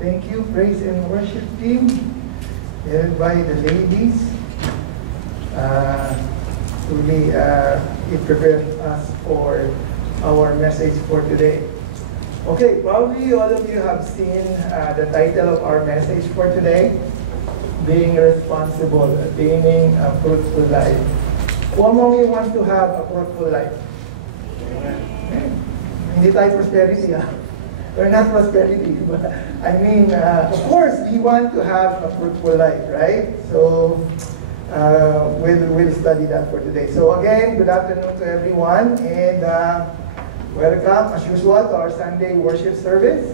Thank you, praise and worship team, led by the ladies. Truly, it prepared us for our message for today. Okay, probably all of you have seen the title of our message for today, Being Responsible, Attaining a Fruitful Life. Who among you wants to have a fruitful life? Hindi tayo prosperity, ha? We're not prosperity, but I mean, of course, we want to have a fruitful life, right? So, we'll study that for today. So again, good afternoon to everyone, and welcome, as usual, to our Sunday worship service.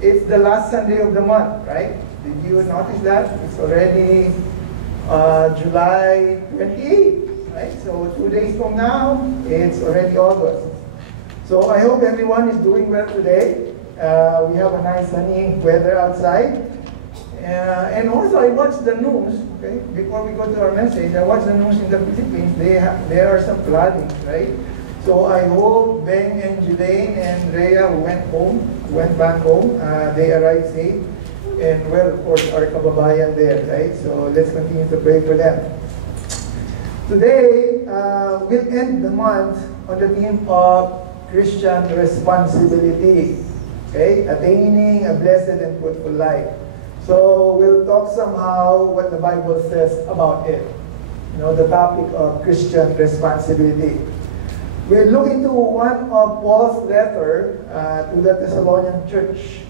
It's the last Sunday of the month, right? Did you notice that? It's already July 28th, right? So 2 days from now, it's already August. So I hope everyone is doing well today. We have a nice sunny weather outside. And also I watched the news, okay? Before we go to our message, I watched the news in the Philippines. There are some flooding, right? So I hope Ben and Jelaine and Rhea went back home. They arrived safe. And well, of course, our kababayan there, right? So let's continue to pray for them. Today, we'll end the month on the theme of Christian responsibility, okay? Attaining a blessed and fruitful life. So we'll talk somehow what the Bible says about it. You know, the topic of Christian responsibility. We'll look into one of Paul's letter to the Thessalonian church.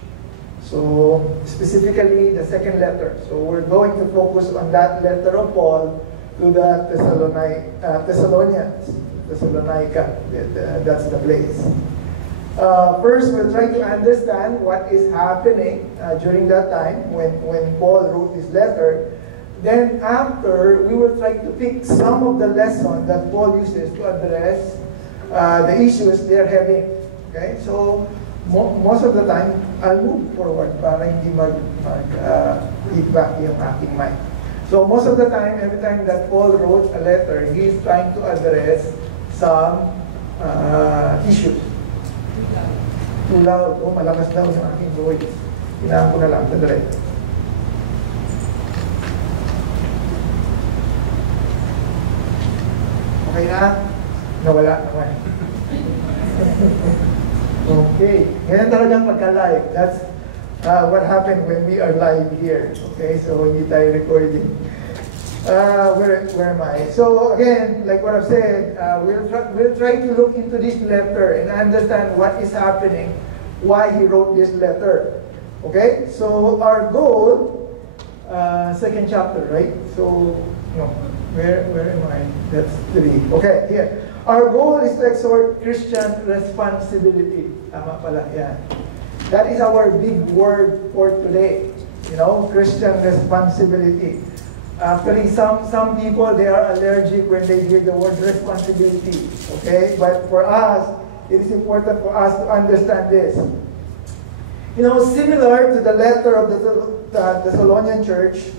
So specifically the second letter. So we're going to focus on that letter of Paul to the Thessalonians. Thessalonica, that's the place. First, we'll try to understand what is happening during that time when Paul wrote this letter. Then after, we will try to pick some of the lessons that Paul uses to address the issues they're having. Okay, so most of the time, I'll move forward para hindi mag-feedback yung aking mic. So most of the time, every time that Paul wrote a letter, he's trying to address some issues. Too loud. Oh, malakas daw yung aking voice. Kailangan ko na lang. Sandali. Okay na? Nawala naman. Okay. Ganyan talagang pagka-live. That's what happened when we are live here. Okay, so hindi tayo recording. Where am I? So again, like what I've said, we'll try to look into this letter and understand what is happening, why he wrote this letter. Okay, so our goal, second chapter, right? So no, where am I? That's 3. Okay, here. Our goal is to exhort Christian responsibility. Tama pala, yan. That is our big word for today. You know, Christian responsibility. Actually, some people, they are allergic when they hear the word responsibility. Okay? But for us, it is important for us to understand this. You know, similar to the letter of the Thessalonian church,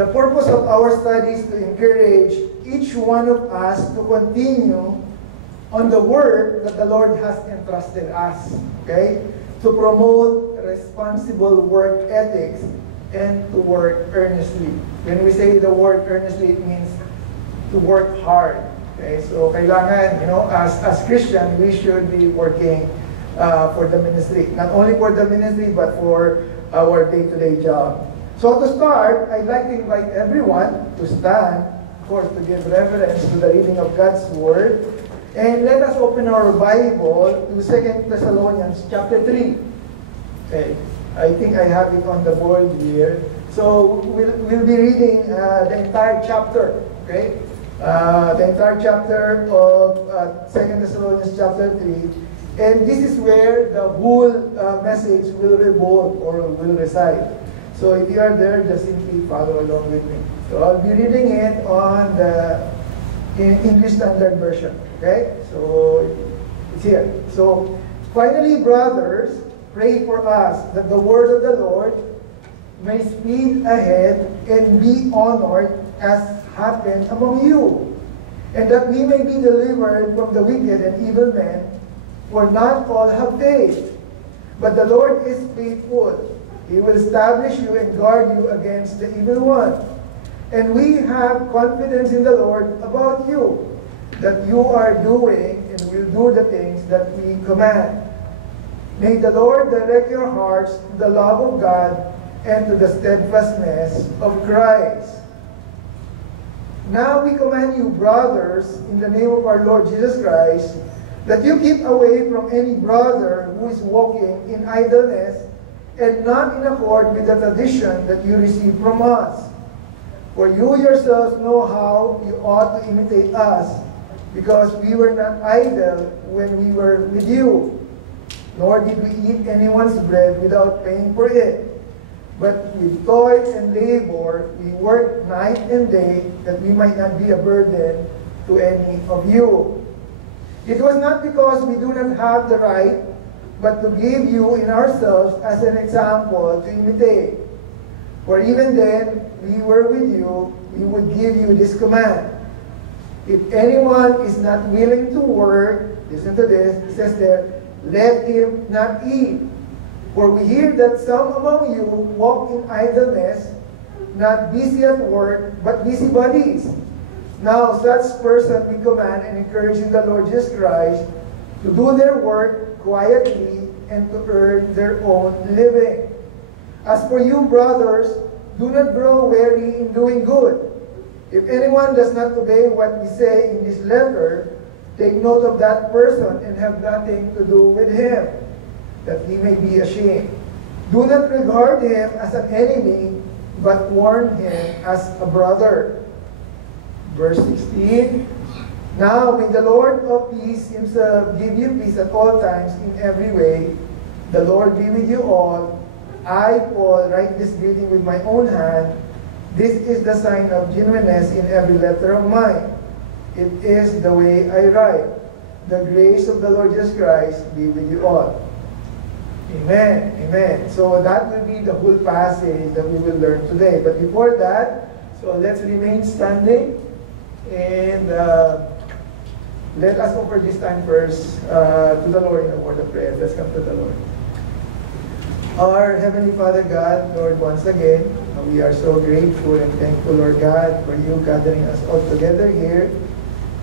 the purpose of our study is to encourage each one of us to continue on the work that the Lord has entrusted us. Okay? To promote responsible work ethics and to work earnestly. When we say the word earnestly, it means to work hard. Okay, so kailangan, you know, as Christian, we should be working for the ministry. Not only for the ministry, but for our day-to-day job. So to start, I'd like to invite everyone to stand, of course, to give reverence to the reading of God's Word. And let us open our Bible to 2 Thessalonians chapter 3. Okay. I think I have it on the board here. So we'll be reading the entire chapter, okay? The entire chapter of 2 Thessalonians chapter 3. And this is where the whole message will revolve or will reside. So if you are there, just simply follow along with me. So I'll be reading it on the English Standard Version, okay? So it's here. So finally, brothers, pray for us that the word of the Lord may speed ahead and be honored as happened among you, and that we may be delivered from the wicked and evil men, for not all have faith. But the Lord is faithful. He will establish you and guard you against the evil one. And we have confidence in the Lord about you, that you are doing and will do the things that we command. May the Lord direct your hearts to the love of God and to the steadfastness of Christ. Now we command you, brothers, in the name of our Lord Jesus Christ, that you keep away from any brother who is walking in idleness and not in accord with the tradition that you received from us. For you yourselves know how you ought to imitate us, because we were not idle when we were with you, nor did we eat anyone's bread without paying for it. But with toil and labor, we worked night and day, that we might not be a burden to any of you. It was not because we do not have the right, but to give you in ourselves as an example to imitate. For even then, we were with you, we would give you this command. If anyone is not willing to work, listen to this, it says there, let him not eat. For we hear that some among you walk in idleness, not busy at work, but busybodies. Now such person we command and encourage in the Lord Jesus Christ to do their work quietly and to earn their own living. As for you, brothers, do not grow weary in doing good. If anyone does not obey what we say in this letter, take note of that person and have nothing to do with him, that he may be ashamed. Do not regard him as an enemy, but warn him as a brother. Verse 16, now may the Lord of peace himself give you peace at all times in every way. The Lord be with you all. I, Paul, write this greeting with my own hand. This is the sign of genuineness in every letter of mine. It is the way I write. The grace of the Lord Jesus Christ be with you all. Amen. Amen. So that will be the whole passage that we will learn today. But before that, so let's remain standing and let us offer this time first to the Lord in a word of prayer. Let's come to the Lord. Our Heavenly Father God, Lord, once again, we are so grateful and thankful, Lord God, for you gathering us all together here.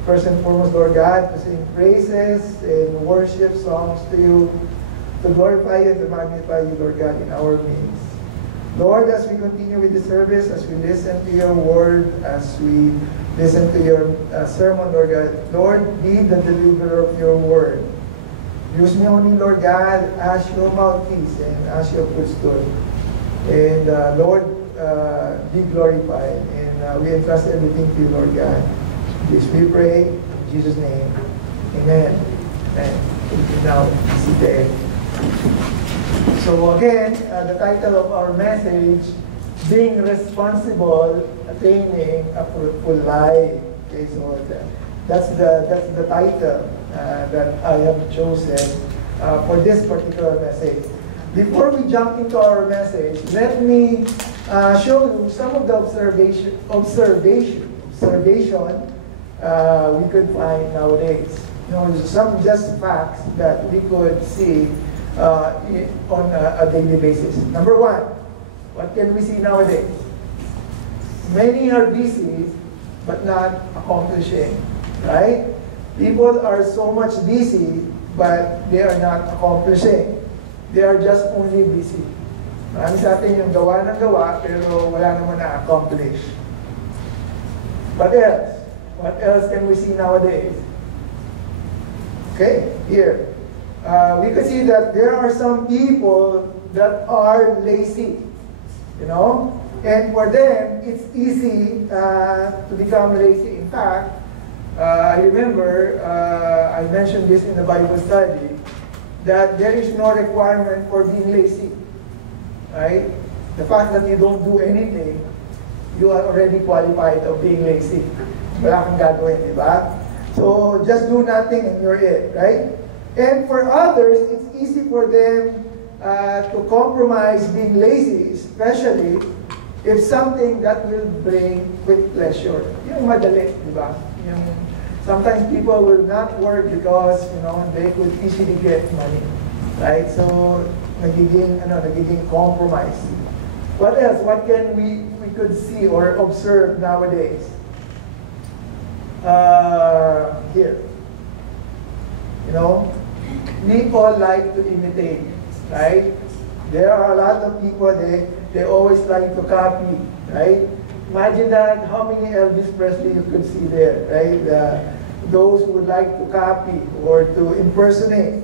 First and foremost, Lord God, to sing praises and worship songs to you, to glorify you and to magnify you, Lord God, in our midst. Lord, as we continue with the service, as we listen to your word, as we listen to your sermon, Lord God, Lord, be the deliverer of your word. Use me only, Lord God, as your mouthpiece and as your footstool. And Lord, be glorified. And we entrust everything to you, Lord God. This we pray in Jesus' name. Amen. Amen. Now, seated. So again, the title of our message, Being Responsible, Attaining a Fruitful Life. Okay, so that's the title that I have chosen for this particular message. Before we jump into our message, let me show you some of the observation we could find nowadays. You know, some just facts that we could see on a daily basis. Number one, what can we see nowadays? Many are busy, but not accomplishing, right? People are so much busy, but they are not accomplishing. They are just only busy. Marami sa atin yung gawa ng gawa, pero wala naman na-accomplish. What else? What else can we see nowadays? Okay, here. We can see that there are some people that are lazy, you know? And for them, it's easy to become lazy. In fact, I remember, I mentioned this in the Bible study, that there is no requirement for being lazy, right? The fact that you don't do anything, you are already qualified of being lazy. Wala kang gagawin, di ba? So, just do nothing and you're it, right? And for others, it's easy for them to compromise being lazy, especially if something that will bring quick pleasure. Yung madali, di ba? Yung Sometimes people will not work because, they could easily get money. Right? So, nagiging compromise. What else? What can we could see or observe nowadays? Here. We all like to imitate, right? There are a lot of people, they always like to copy, right? Imagine that, how many Elvis Presley you could see there, right? Those who would like to copy or to impersonate.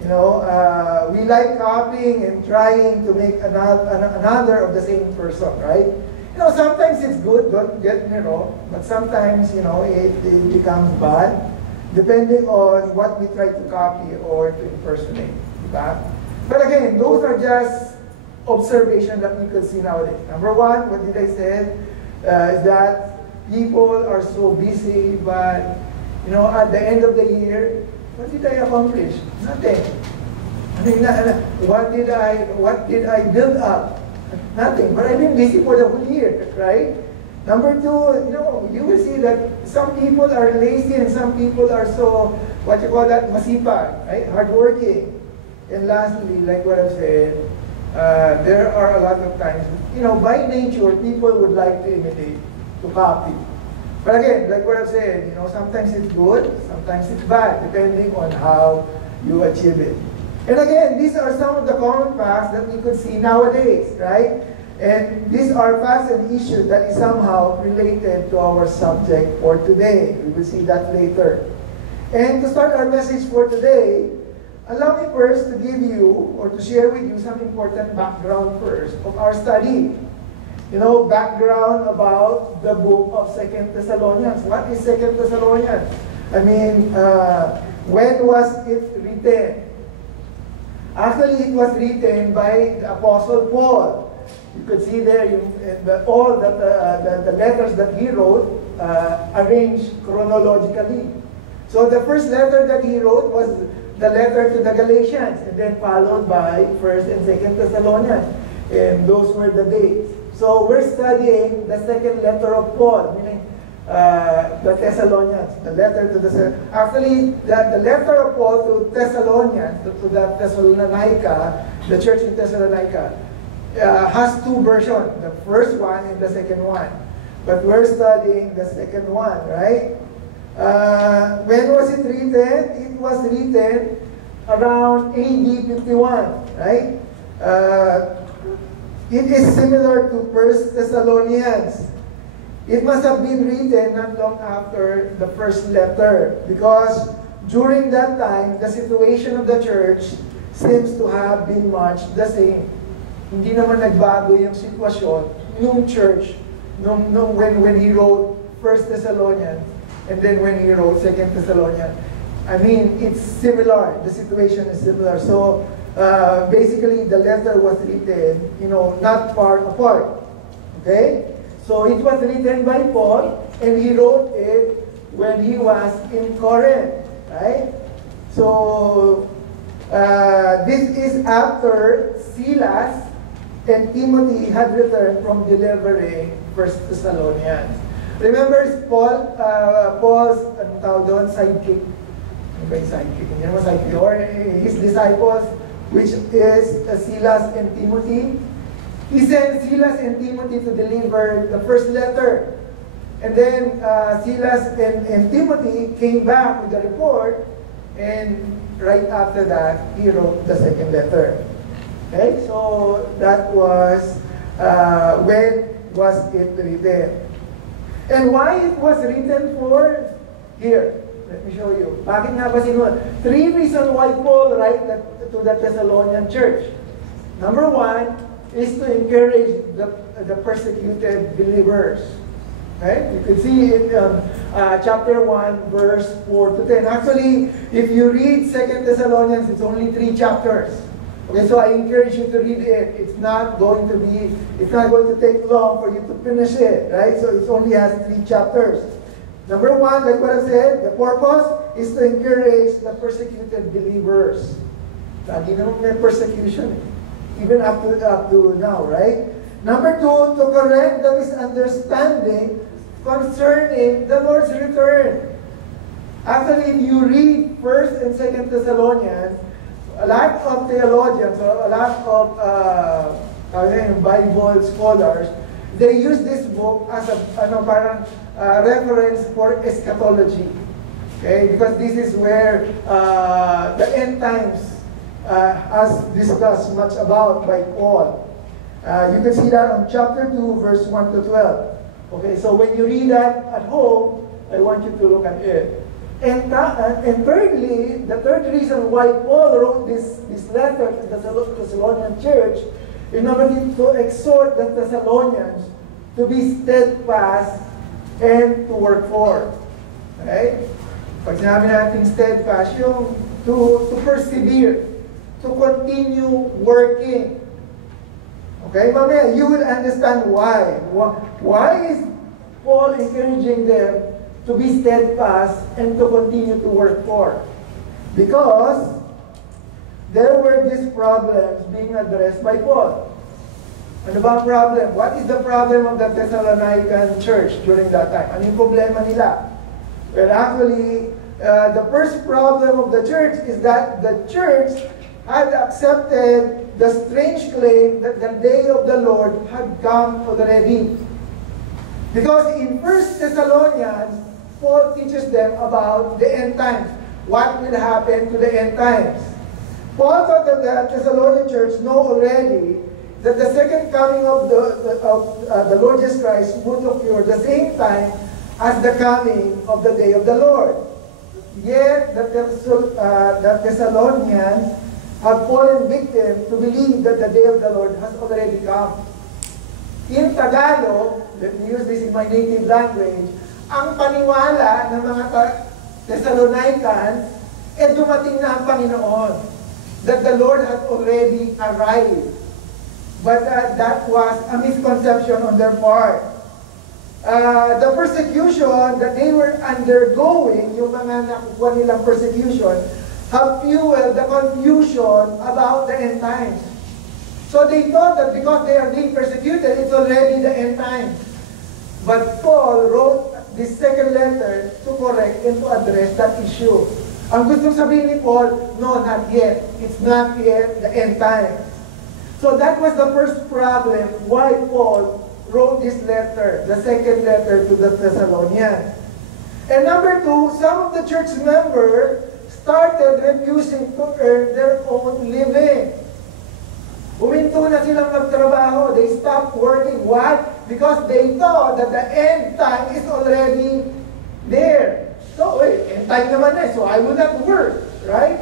We like copying and trying to make another of the same person, right? Sometimes it's good, don't get me wrong, but sometimes, it becomes bad, depending on what we try to copy or to impersonate. Diba? But again, those are just observations that we could see nowadays. Number one, what did I say? Is that people are so busy, but at the end of the year, what did I accomplish? Nothing. I mean, what did I build up? Nothing. But I've been busy for the whole year, right? Number two, you will see that some people are lazy and some people are so, masipag, right? Hardworking. And lastly, like what I've said, there are a lot of times, by nature, people would like to imitate, to copy. But again, like what I've said, sometimes it's good, sometimes it's bad, depending on how you achieve it. And again, these are some of the common facts that we could see nowadays, right? And these are facts and issues that is somehow related to our subject for today. We will see that later. And to start our message for today, allow me first to give you or to share with you some important background first of our study. Background about the book of 2 Thessalonians. What is 2 Thessalonians? I mean, when was it written? Actually, it was written by the Apostle Paul. You could see there all the letters that he wrote arranged chronologically. So the first letter that he wrote was the letter to the Galatians, and then followed by 1st and 2nd Thessalonians. And those were the dates. So we're studying the second letter of Paul, meaning the Thessalonians, the letter to the... Actually, the letter of Paul to Thessalonians, to the Thessalonica, the church in Thessalonica, has two versions, the first one and the second one. But we're studying the second one, right? When was it written? It was written around AD 51, right? It is similar to 1 Thessalonians. It must have been written not long after the first letter, because during that time, the situation of the church seems to have been much the same. Hindi naman nagbago yung sitwasyon nung church when he wrote 1 Thessalonians and then when he wrote 2 Thessalonians. I mean, it's similar. The situation is similar. So basically, the letter was written, not far apart. Okay? So it was written by Paul, and he wrote it when he was in Corinth. Right? So this is after Silas and Timothy had returned from delivering 1 Thessalonians. Remember Paul's sidekick? Ano ba yung sidekick? Hindi naman sidekick. Or his disciples, which is Silas and Timothy. He sent Silas and Timothy to deliver the first letter. And then Silas and Timothy came back with the report, and right after that, he wrote the second letter. Okay, so that was when was it written. And why it was written for? Here, let me show you. Bakit nga ba sinulat? 3 reasons why Paul write to the Thessalonian church. Number 1 is to encourage the persecuted believers. Okay? You can see in chapter 1, verse 4 to 10. Actually, if you read 2 Thessalonians, it's only 3 chapters. Okay, so I encourage you to read it. It's not going to take long for you to finish it, right? So it only has 3 chapters. Number 1, like what I said, the purpose is to encourage the persecuted believers. Lagi naman may persecution, even up to now, right? Number 2, to correct the misunderstanding concerning the Lord's return. Actually, if you read 1st and 2nd Thessalonians, a lot of theologians, or a lot of Bible scholars, they use this book as a parang reference for eschatology. Okay, because this is where the end times as discussed much about by Paul. You can see that on chapter 2, verse 1 to 12. Okay, so when you read that at home, I want you to look at it. And thirdly, the third reason why Paul wrote this letter to the Thessalonian church is number to exhort the Thessalonians to be steadfast and to work for. Okay? Pag sinabi natin steadfast, yung to persevere, to continue working. Okay, mamaya, you will understand why. Why is Paul encouraging them to be steadfast and to continue to work for? Because there were these problems being addressed by Paul. Ano ba ang problem? What is the problem of the Thessalonican church during that time? Ano yung problema nila? Well, actually, the first problem of the church is that the church had accepted the strange claim that the day of the Lord had come already. Because in 1 Thessalonians, Paul teaches them about the end times. What will happen to the end times? Paul thought that the Thessalonian church know already that the second coming of the Lord Jesus Christ would occur the same time as the coming of the day of the Lord. Yet the Thessalonians have fallen victim to believe that the day of the Lord has already come. In Tagalog, let me use this in my native language, ang paniwala ng mga Thessalonians, dumating na ang Panginoon. That the Lord had already arrived. But that was a misconception on their part. The persecution that they were undergoing, yung mga nakukuha nilang persecution, have fueled the confusion about the end times. So they thought that because they are being persecuted, it's already the end times. But Paul wrote this second letter to correct and to address that issue. Ang gustong sabihin ni Paul, no, not yet. It's not yet the end time. So that was the first problem why Paul wrote this letter, the second letter to the Thessalonians. And number two, some of the church members started refusing to earn their own living. Huminto na silang magtrabaho. They stopped working. Why? Because they thought that the end time is already there. So, end time naman so I will not work. Right?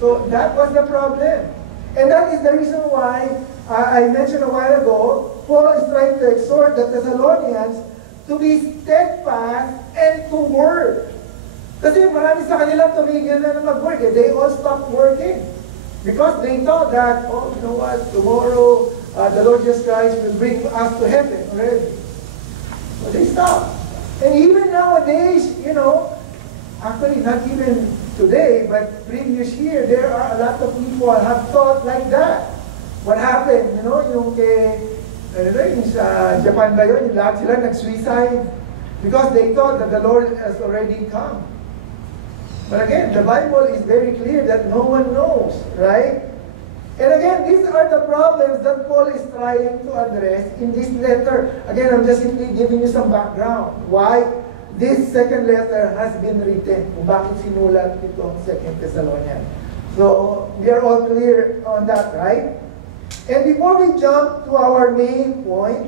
So, that was the problem. And that is the reason why I mentioned a while ago, Paul is trying to exhort the Thessalonians to be steadfast and to work. Kasi marami sa kanila tumigil na mag-work. They all stopped working. Because they thought that, oh, you know what, tomorrow the Lord Jesus Christ will bring us to heaven already. So they stopped. And even nowadays, actually not even today, but previous year, there are a lot of people have thought like that. What happened, yung sa Japan ba yun, yung lahat sila nag-suicide because they thought that the Lord has already come. But again, the Bible is very clear that no one knows, right? And again, these are the problems that Paul is trying to address in this letter. Again, I'm just simply giving you some background. Why this second letter has been written? Kung bakit sinulat itong 2 Thessalonians. So, we are all clear on that, right? And before we jump to our main point,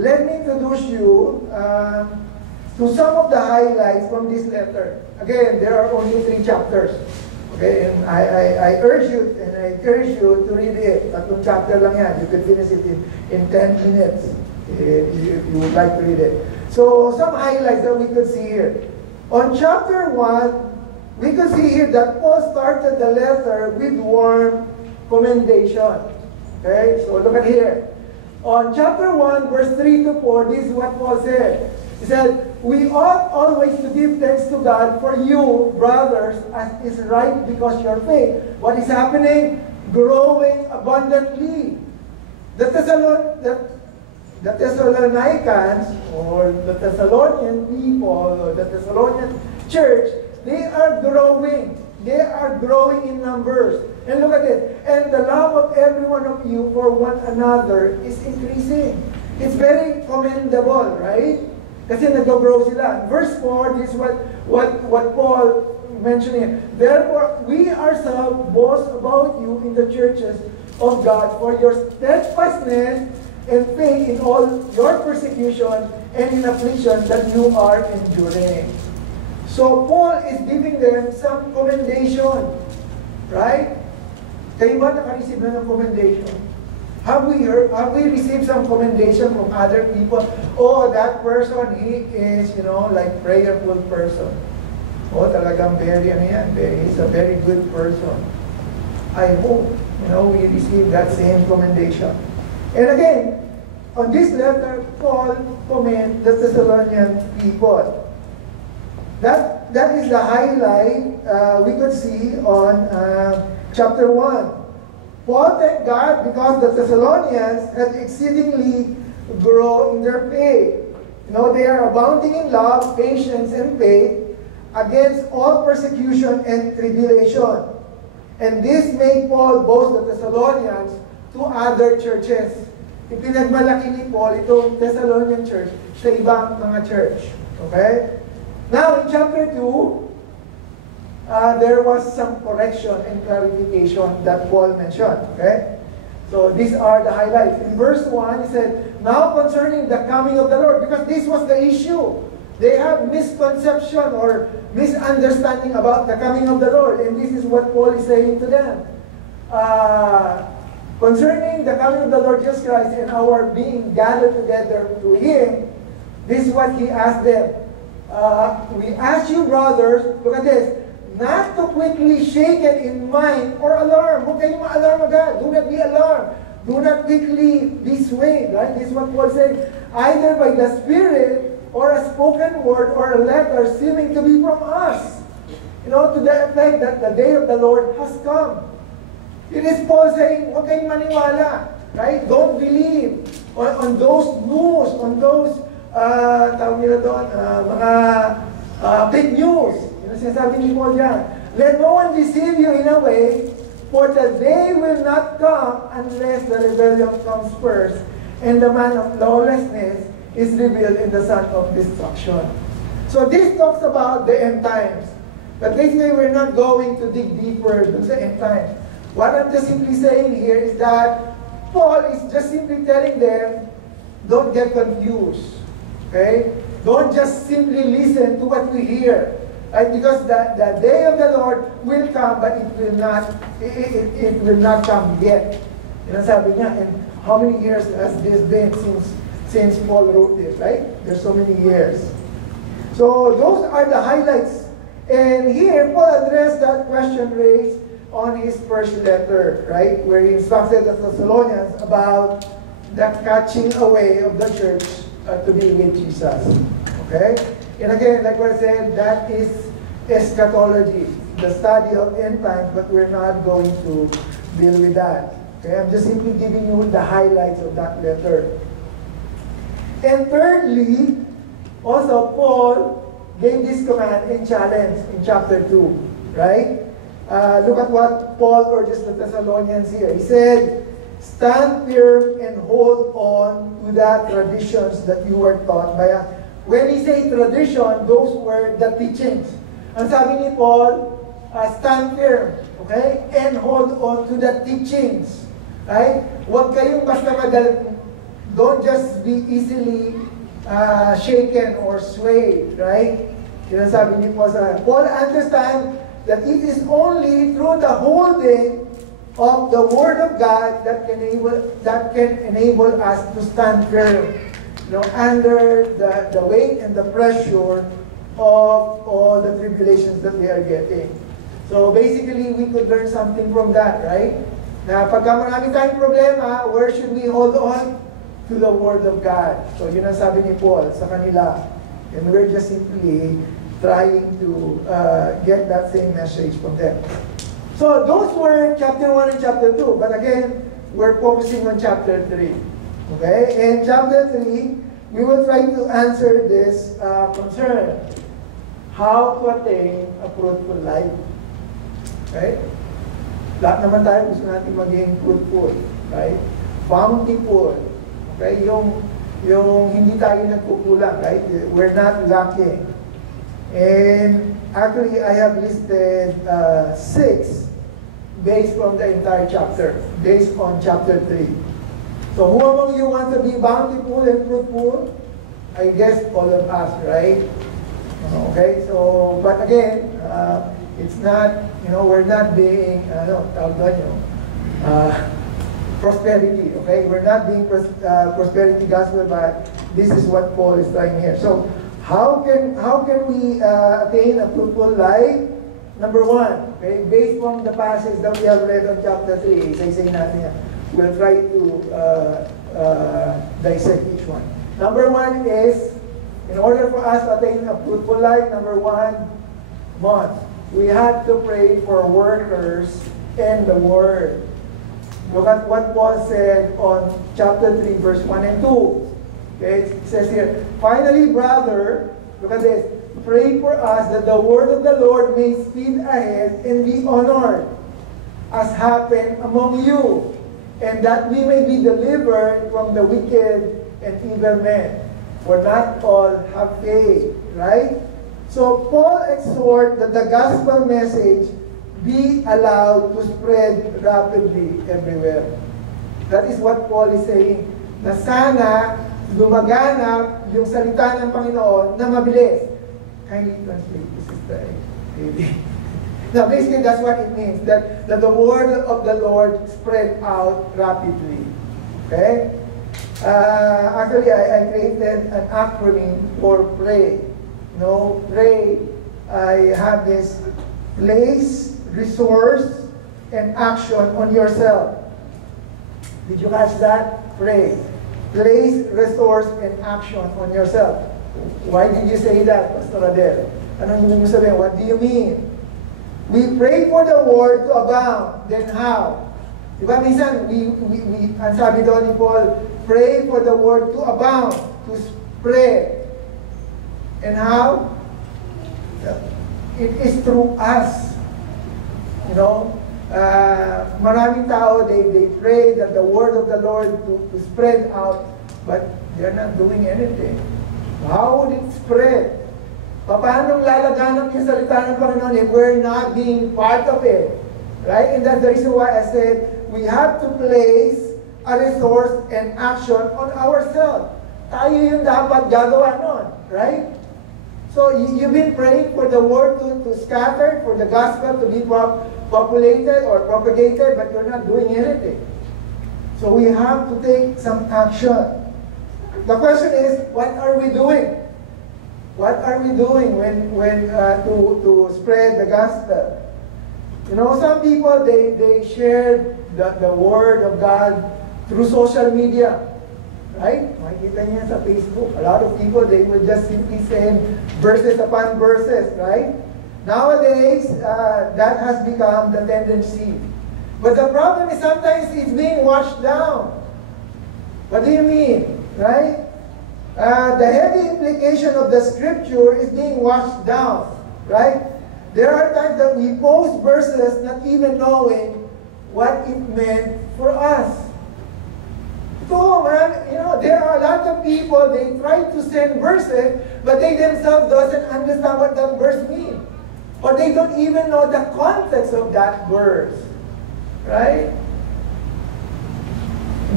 let me introduce you to some of the highlights from this letter. Again, there are only 3 chapters. Okay, and I urge you and I encourage you to read it. Tatlong chapter lang yan. You could finish it in 10 minutes if you would like to read it. So, some highlights that we could see here. On chapter 1, we could see here that Paul started the letter with warm commendation. Okay, so look at here. On chapter 1, verse 3 to 4, this is what Paul said. He said, we ought always to give thanks to God for you, brothers, as is right because your faith. What is happening? Growing abundantly. The Thessalonians, or the Thessalonian people, or the Thessalonian church, they are growing. They are growing in numbers. And look at it. And the love of every one of you for one another is increasing. It's very commendable, right? Kasi nag-grow sila. Verse 4, this is what Paul mentioned here. Therefore, we ourselves boast about you in the churches of God for your steadfastness and faith in all your persecution and in affliction that you are enduring. So Paul is giving them some commendation. Right? Kayo ba naka-receive na ng commendation? Have we received some commendation from other people? Oh, that person, he is, like prayerful person. Oh, talagang very, he's a very good person. I hope, we receive that same commendation. And again, on this letter, Paul commend the Thessalonian people. That is the highlight we could see on chapter 1. Paul thanked God because the Thessalonians had exceedingly grown in their faith. They are abounding in love, patience, and faith against all persecution and tribulation. And this made Paul boast the Thessalonians to other churches. Ipinagmalaki ni Paul itong Thessalonian church sa ibang mga church. Okay? Now, in chapter 2, there was some correction and clarification that Paul mentioned. Okay? So, these are the highlights. In verse 1, he said, now concerning the coming of the Lord, because this was the issue. They have misconception or misunderstanding about the coming of the Lord. And this is what Paul is saying to them. Concerning the coming of the Lord Jesus Christ and our being gathered together to Him, this is what he asked them. We ask you, brothers, look at this, not to quickly shaken in mind or alarm. Huwag kayong ma-alarm agad. Do not be alarmed. Do not quickly be swayed. Right? This is what Paul said. Either by the Spirit or a spoken word or a letter seeming to be from us. To the effect that the day of the Lord has come. It is Paul saying, huwag kayong maniwala. Right? Don't believe on those news, on those tawag nila doon, mga fake news. Sinasabi ni Paul dyan. Let no one deceive you in a way, for the day will not come unless the rebellion comes first, and the man of lawlessness is revealed in the son of destruction. So this talks about the end times. But basically, we're not going to dig deeper to the end times. What I'm just simply saying here is that Paul is just simply telling them, don't get confused. Okay? Don't just simply listen to what we hear. Right? Because the day of the Lord will come, but it will not come yet. Sabi niya, and how many years has this been since Paul wrote this, right? There's so many years. So those are the highlights. And here, Paul addressed that question raised on his first letter, right? Where he instructed the Thessalonians about the catching away of the church to be with Jesus. Okay? And again, like what I said, that is eschatology, the study of end times, but we're not going to deal with that. Okay? I'm just simply giving you the highlights of that letter. And thirdly, also Paul gave this command and challenge in chapter 2, right? Look at what Paul urges the Thessalonians here. He said, stand firm and hold on to the traditions that you were taught by us. When he say tradition, those were the teachings. Ang sabi ni Paul, stand firm, okay? And hold on to the teachings. Right? Huwag kayong basta madal. Don't just be easily shaken or swayed, right? Yan ang sabi ni Paul sa Paul understand that it is only through the holding of the Word of God that can enable us to stand firm, under the weight and the pressure of all the tribulations that we are getting. So basically, we could learn something from that, right? Na pagka marami tayong problema, where should we hold on? To the Word of God. So yun ang sabi ni Paul sa kanila. And we're just simply trying to get that same message from them. So those were chapter 1 and chapter 2. But again, we're focusing on chapter 3. Okay? In chapter 3, we will try to answer this concern. how to attain a fruitful life. Right? Lahat naman tayo gusto natin maging fruitful. Right? Bountiful. Okay? Yung hindi tayo nagkukulang. Right? We're not lacking. And actually, I have listed 6 based from the entire chapter, based on chapter 3. So who among you want to be bountiful and fruitful? I guess all of us, right? Okay, so, but again, it's not, we're not being, prosperity, okay? We're not being prosperity gospel, but this is what Paul is trying here. So, how can we attain a fruitful life? Number 1, okay, based on the passage that we have read on chapter 3, say natin yan. We'll try to dissect each one. Number 1 is, in order for us to attain a fruitful life, number 1, we have to pray for workers in the Word. Look at what Paul said on chapter 3, verse 1 and 2. Okay, it says here, finally, brother, look at this, pray for us that the word of the Lord may speed ahead and be honored, as happened among you, and that we may be delivered from the wicked and evil men. For not all have faith, right? So Paul exhorts that the gospel message be allowed to spread rapidly everywhere. That is what Paul is saying. Na sana lumaganap yung salita ng Panginoon na mabilis. Kindly translate this, Sister Baby. Now, basically, that's what it means. That the word of the Lord spread out rapidly. Okay? Actually, I created an acronym for pray. Pray, I have this place, resource, and action on yourself. Did you catch that? Pray. Place, resource, and action on yourself. Why did you say that, Pastor Adel? Anong ibig mo sabihin? What do you mean? We pray for the word to abound. Then how? Diba minsan, ang sabi doon ni Paul, pray for the word to abound, to spread. And how? It is through us. Maraming tao, they pray that the word of the Lord to spread out, but they're not doing anything. How would it spread? Paano lalaganap yung salita ng Panginoon if we're not being part of it? Right? And that's the reason why I said we have to place a resource and action on ourselves. Tayo yung dapat gagawa nun. Right? So you've been praying for the word to scatter, for the gospel to be populated or propagated, but you're not doing anything. So we have to take some action. The question is, what are we doing? What are we doing when to spread the gospel? Some people, they share the word of God through social media. Right? Makikita niya sa Facebook. A lot of people, they will just simply send verses upon verses, right? Nowadays, that has become the tendency. But the problem is sometimes it's being washed down. What do you mean? Right? The heavy implication of the scripture is being washed down. Right? There are times that we post verses not even knowing what it meant for us. So, there are a lot of people, they try to send verses, but they themselves doesn't understand what that verse means. Or they don't even know the context of that verse. Right?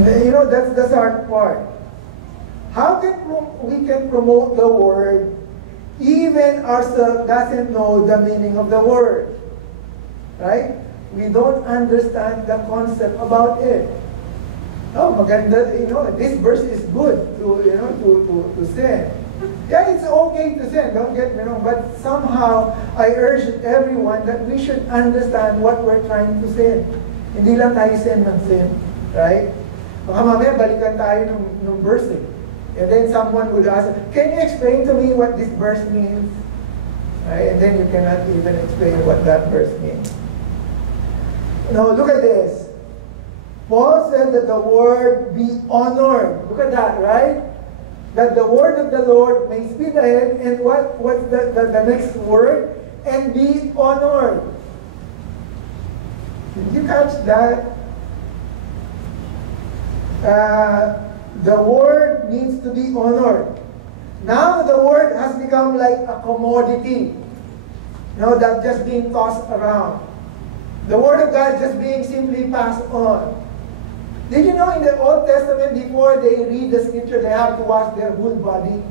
That's the hard part. How can we promote the word even ourselves doesn't know the meaning of the word? Right? We don't understand the concept about it. Oh, maganda, this verse is good to send. Yeah, it's okay to send, don't get me wrong, but somehow I urge everyone that we should understand what we're trying to send. Hindi lang tayo send ng send, right? Baka mamaya balikan tayo ng verse eh. And then someone would ask, can you explain to me what this verse means? Right? And then you cannot even explain what that verse means. Now, look at this. Paul said that the word be honored. Look at that, right? that the word of the Lord may speed ahead, and what's the next word? And be honored. Did you catch that? The word needs to be honored. Now the word has become like a commodity. That just being tossed around. The word of God just being simply passed on. Did you know in the Old Testament, before they read the scripture, they have to wash their whole body?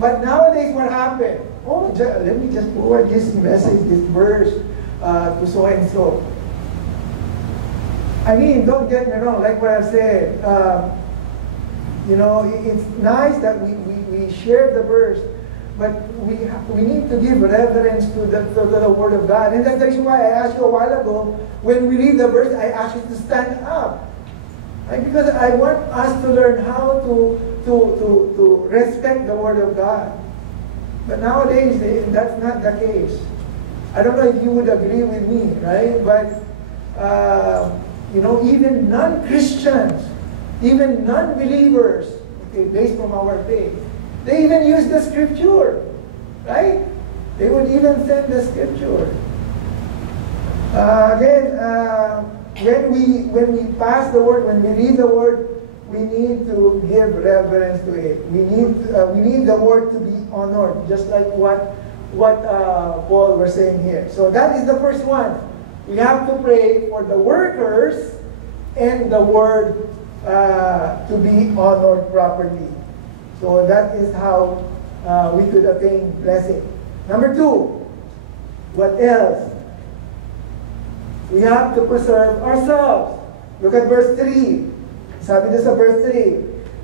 But nowadays, what happened? Let me just forward this message, this verse to so and so. I mean, don't get me wrong, like what I've said. It's nice that we share the verse, but we need to give reverence to the Word of God. And that's the reason why I asked you a while ago, when we read the verse, I asked you to stand up. Because I want us to learn how to respect the Word of God. But nowadays, that's not the case. I don't know if you would agree with me, right? But, even non-Christians, even non-believers, based from our faith, they even use the scripture, right? They would even send the scripture. When we pass the word, when we read the word, we need to give reverence to it. We need the word to be honored, just like what Paul was saying here. So that is the first one. We have to pray for the workers and the word to be honored properly. So that is how we could attain blessing. Number 2, what else? We have to preserve ourselves. Look at verse 3. Sabi doon sa verse 3.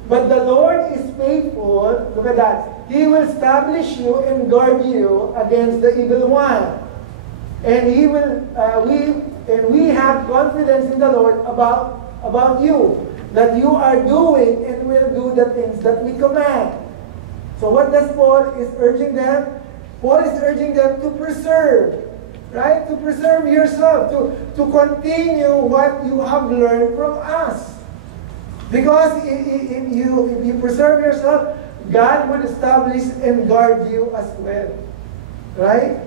But the Lord is faithful. Look at that. He will establish you and guard you against the evil one. And we have confidence in the Lord about you, that you are doing and will do the things that we command. So what does Paul is urging them? Paul is urging them to preserve, right? To preserve yourself, to continue what you have learned from us. Because if you preserve yourself, God will establish and guard you as well. Right?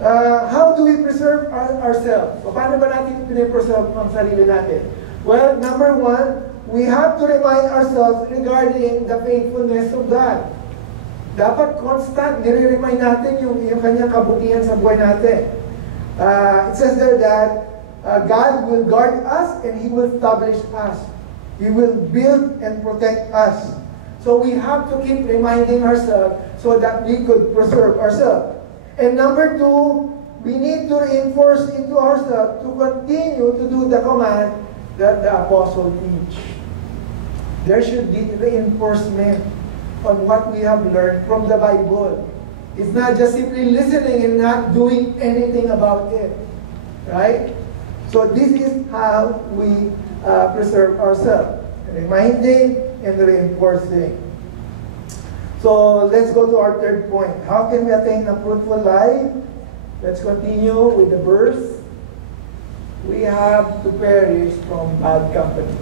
How do we preserve ourselves? Paano ba natin pinipreserve ang sarili natin? Well, number 1, we have to remind ourselves regarding the faithfulness of God. Dapat constant, nire-remind natin yung kanyang kabutihan sa buhay natin. It says there that God will guard us and He will establish us. He will build and protect us. So we have to keep reminding ourselves so that we could preserve ourselves. And number 2, we need to reinforce into ourselves to continue to do the command that the apostle teach. There should be reinforcement on what we have learned from the Bible. It's not just simply listening and not doing anything about it. Right? So this is how we preserve ourselves. Reminding and reinforcing. So let's go to our third point. How can we attain a fruitful life? Let's continue with the verse. We have to perish from bad company.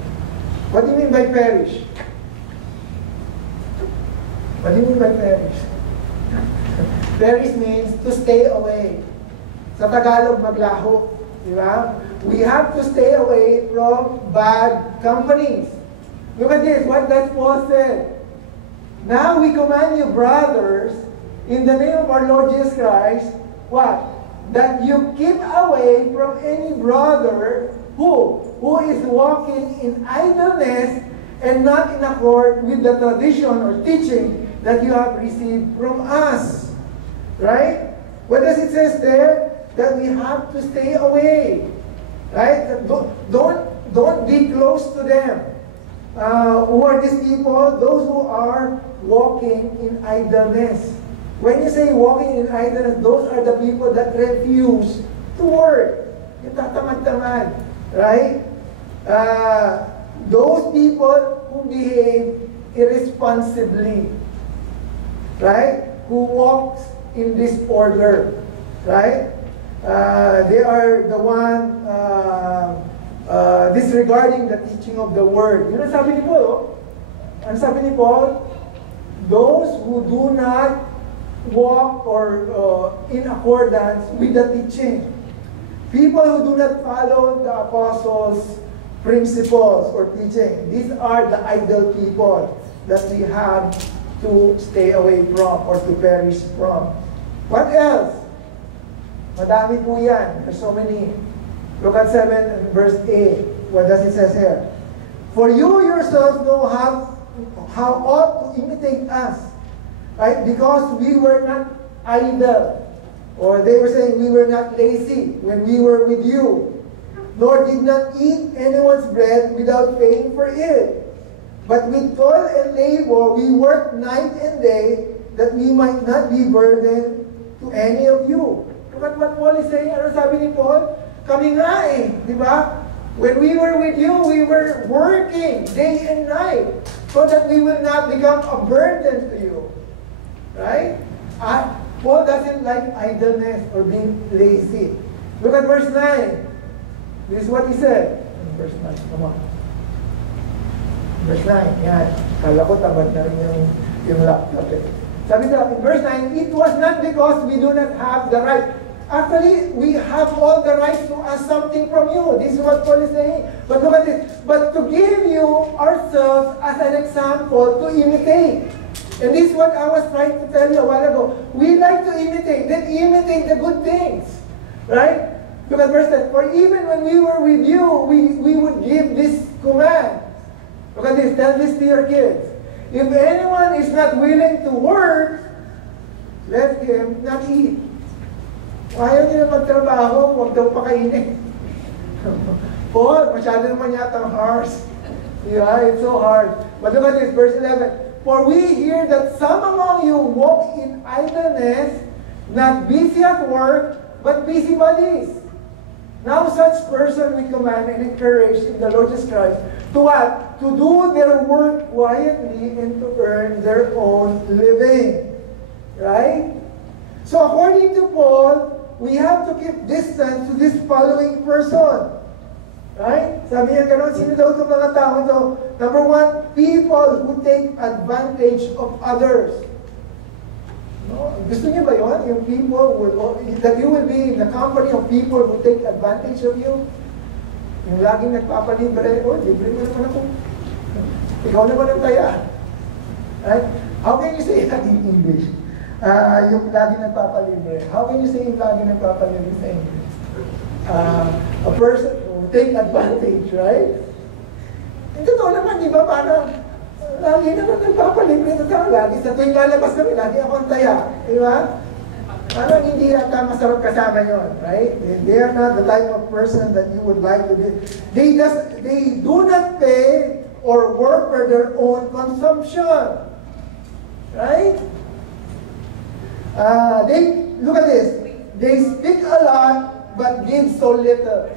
What do you mean by perish? What do you mean by perish? Perish means to stay away. Sa Tagalog, maglaho. Di ba? We have to stay away from bad companies. Look at this, what does Paul said? Now we command you, brothers, in the name of our Lord Jesus Christ, what? That you keep away from any brother who is walking in idleness and not in accord with the tradition or teaching that you have received from us. Right? What does it say there? That we have to stay away. Right? Don't be close to them. Who are these people? Those who are walking in idleness. When you say walking in idleness, those are the people that refuse to work. Yung tatamad-tamad. Right? Those people who behave irresponsibly. Right? Who walks in disorder. Right? They are the one disregarding the teaching of the word. Yun ang sabi ni Paul, Ano sabi ni Paul? Those who do not walk or in accordance with the teaching. People who do not follow the apostles' principles or teaching. These are the idle people that we have to stay away from or to perish from. What else? Madami po yan. There's so many. Look at 7 and verse 8. What does it say here? For you yourselves know how ought to imitate us. Right? Because we were not idle. Or they were saying we were not lazy when we were with you. Nor did not eat anyone's bread without paying for it. But with toil and labor, we worked night and day that we might not be burdened to any of you. Look at what Paul is saying. Ano sabi ni Paul? Kami nga eh, di ba? When we were with you, we were working day and night so that we will not become a burden to you. Right? Paul doesn't like idleness or being lazy. Look at verse 9. This is what he said. Verse 9, come on. Verse 9, yan. Kala ko tamad na rin yung laptop eh. Sabi na, in verse 9, it was not because we do not have the right. Actually, we have all the rights to ask something from you. This is what Paul is saying. But look at this. But to give you ourselves as an example to imitate. And this is what I was trying to tell you a while ago. We like to imitate. Then imitate the good things. Right? Look at verse 10. For even when we were with you, we would give this command. Look at this. Tell this to your kids. If anyone is not willing to work, let him not eat. Ayaw nila magtrabaho, huwag daw pakainin. Paul, masyado naman yata harsh. Yeah, it's so hard. But look at this, verse 11. For we hear that some among you walk in idleness, not busy at work, but busybodies. Now such person we command and encourage in the Lord Jesus Christ to what? To do their work quietly and to earn their own living. Right? So according to Paul, we have to keep distance to this following person. Right? Sabi niya gano'n, sino daw itong mga tao ito? Number one, people who take advantage of others. No? Gusto niyo ba yun? Yung people, that you will be in the company of people who take advantage of you? Yung laging nagpapalibre, libre mo naman ako. Ikaw naman ang taya. Right? How can you say that in English? Yung laging nagpapalibre. How can you say yung laging nagpapalibre sa English? A person who take advantage, right? Ito naman, di ba? Parang lagi naman nagpapalibre na tao. Lagi sa tuwing lalabas kami, lagi ako ang taya. Di ba? Parang hindi yata masarap kasama yun, right? They are not the type of person that you would like to be. They do not pay or work for their own consumption. Right? Look at this. They speak a lot, but give so little.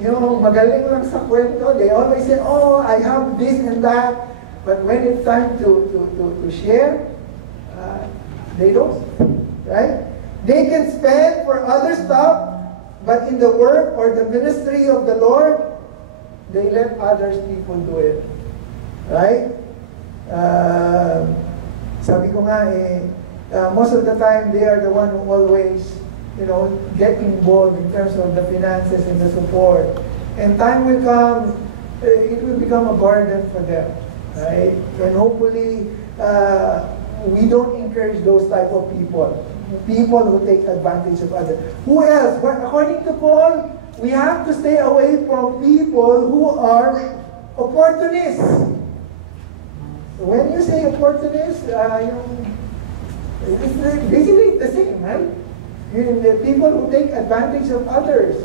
Yung magaling lang sa kwento, they always say, oh, I have this and that. But when it's time to share, they don't. Right? They can spend for other stuff, but in the work or the ministry of the Lord, they let others people do it. Right? Sabi ko nga most of the time they are the one who always, get involved in terms of the finances and the support. And time will come, it will become a burden for them, right? And hopefully, we don't encourage those type of people who take advantage of others. Who else? But according to Paul, we have to stay away from people who are opportunists. So when you say opportunists, it's basically the same, right? The people who take advantage of others.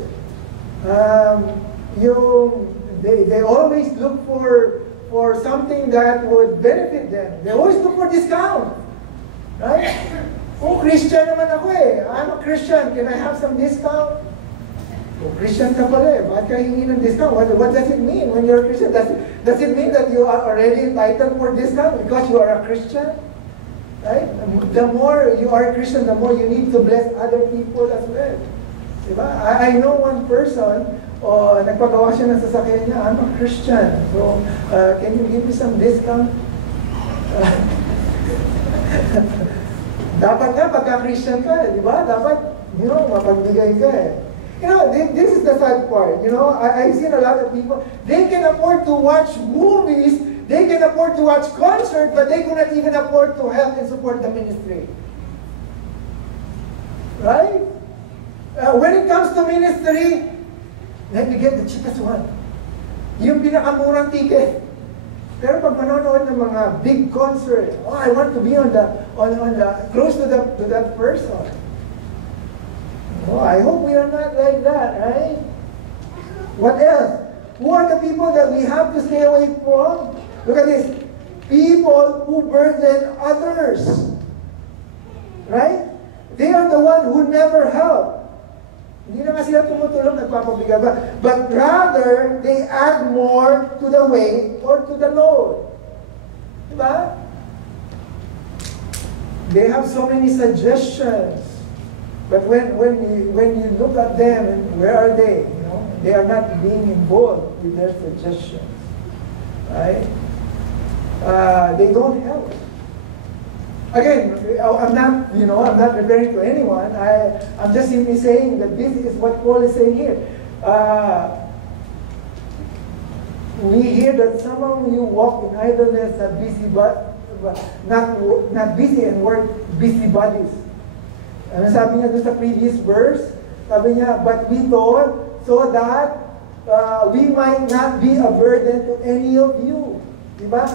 They always look for something that would benefit them. They always look for discount. Right? Oh, Christian naman ako eh. I'm a Christian. Can I have some discount? Oh, Christian ka pala eh. Bakit ka hingi ng discount? What does it mean when you're a Christian? Does it mean that you are already entitled for discount because you are a Christian? Right? The more you are a Christian, the more you need to bless other people as well. Diba? I know one person o nagpagawa siya ng sasakyan niya, I'm a Christian. So, can you give me some discount? Dapat nga, pagka-Christian ka, di ba? Dapat, mapagbigay ka eh. This is the sad part. I've seen a lot of people, they can afford to watch movies, they can afford to watch concerts, but they cannot even afford to help and support the ministry. Right? When it comes to ministry, let me get the cheapest one. Yung pinakamurang ticket. Pero pag manonood ng mga big concert, I want to be on the close to that person. I hope we are not like that, right? What else? Who are the people that we have to stay away from? Look at this. People who burden others. Right? They are the one who never help. Hindi naman sila tumutulong, nagpapabigat ba? But rather, they add more to the weight or to the load. Diba? They have so many suggestions. But when you look at them, and where are they? They are not being involved with their suggestions. Right? They don't help. Again, I'm not referring to anyone. I'm just simply saying that this is what Paul is saying here. We hear that some of you walk in idleness, not busy, not busy and work busybodies. Ano sabi niya doon sa previous verse? Sabi niya, but we thought so that we might not be a burden to any of you. Diba?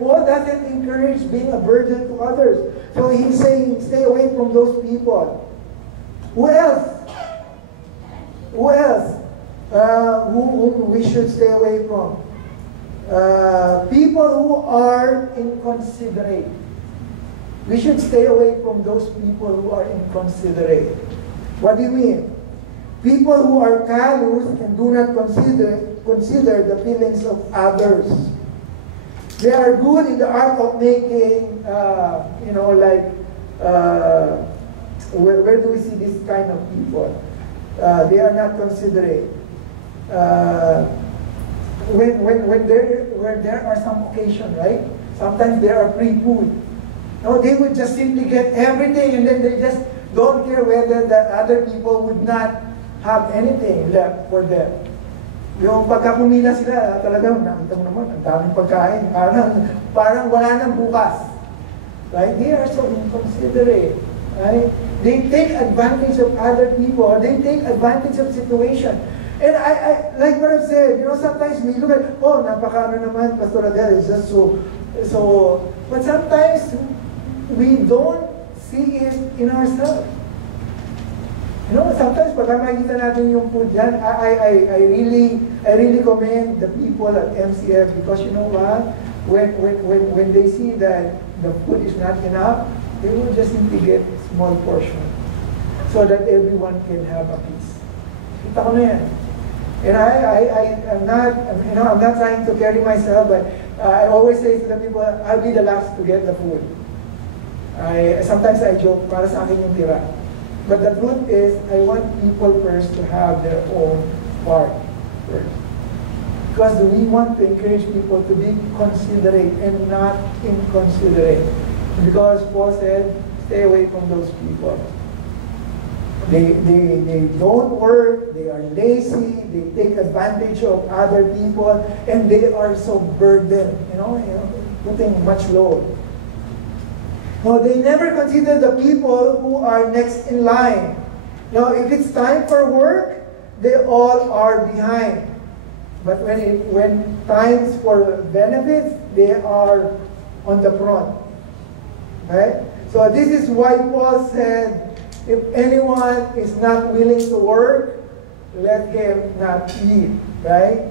Paul doesn't encourage being a burden to others. So he's saying, stay away from those people. Who else? Who else? Who we should stay away from? People who are inconsiderate. We should stay away from those people who are inconsiderate. What do you mean? People who are callous and do not consider the feelings of others. They are good in the art of making, where do we see this kind of people? They are not considerate. When there are some occasion, right? Sometimes there are free food. No, they would just simply get everything and then they just don't care whether the other people would not have anything left for them. Yung pagkakumila sila, talagang nakita mo naman, ang daming pagkain, parang wala nang bukas. Right? They are so inconsiderate. Right? They take advantage of other people, or they take advantage of situation. And I like what I've said, sometimes we look at, napaka-ano naman, Pastor Adele is just so, but sometimes we don't see it in ourselves. Sometimes pag makikita natin yung food dyan, I really commend the people at MCF because you know what? When they see that the food is not enough, they will just simply get a small portion so that everyone can have a piece. Kita ko na yan. And I'm not trying to carry myself, but I always say to the people, I'll be the last to get the food. Sometimes I joke, para sa akin yung tira. But the truth is, I want people first to have their own part first. Because we want to encourage people to be considerate and not inconsiderate. Because Paul said, stay away from those people. They don't work, they are lazy, they take advantage of other people, and they are so burdened, putting much load. No, they never consider the people who are next in line. If it's time for work, they all are behind. But when times for benefits, they are on the front. Right? So this is why Paul said, if anyone is not willing to work, let him not eat. Right?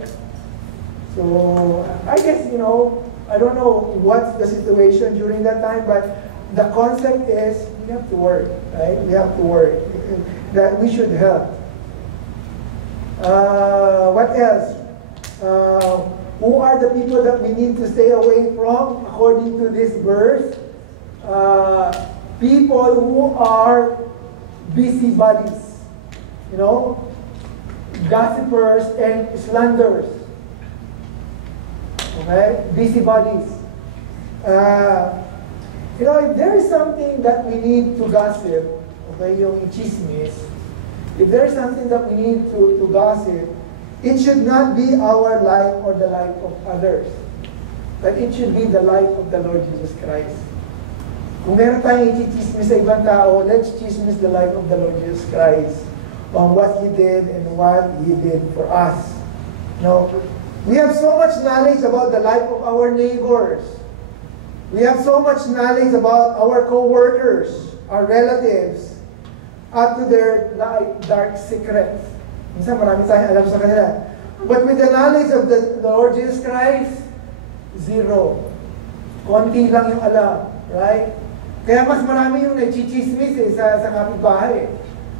So I guess, I don't know what's the situation during that time, but the concept is we have to work, right? We have to work. That we should help. What else? Who are the people that we need to stay away from according to this verse? People who are busybodies. gossipers and slanderers. Okay? Busybodies. If there is something that we need to gossip, okay, yung chismis, if there is something that we need to gossip, it should not be our life or the life of others. But it should be the life of the Lord Jesus Christ. Kung meron tayong i-chismis sa ibang tao, let's chismis the life of the Lord Jesus Christ on what He did and what He did for us. We have so much knowledge about the life of our neighbors. We have so much knowledge about our co-workers, our relatives, up to their dark secrets. Minsan marami tayong alam sa kanila. But with the knowledge of the Lord Jesus Christ, zero. Konti lang yung alam. Right? Kaya mas marami yung nagchichismis sa kapitbahay.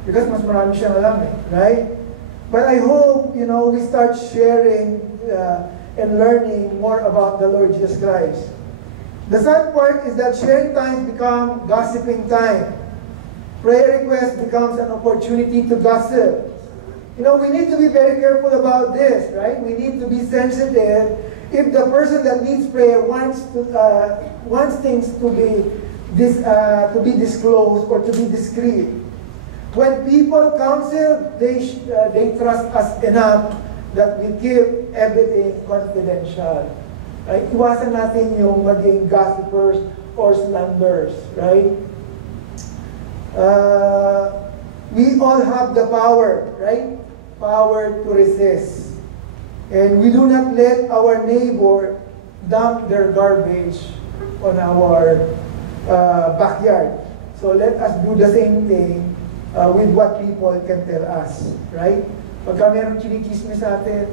Because mas marami siyang alam Right? But I hope, we start sharing and learning more about the Lord Jesus Christ. The sad part is that sharing times become gossiping time. Prayer request becomes an opportunity to gossip. We need to be very careful about this, right? We need to be sensitive. If the person that needs prayer wants things to be disclosed or to be discreet. When people counsel, they trust us enough that we keep everything confidential. Right? Iwasan natin yung maging gossipers or slanderers, right? We all have the power, right? Power to resist. And we do not let our neighbor dump their garbage on our backyard. So let us do the same thing with what people can tell us, right? Pagka merong chinichismis sa atin,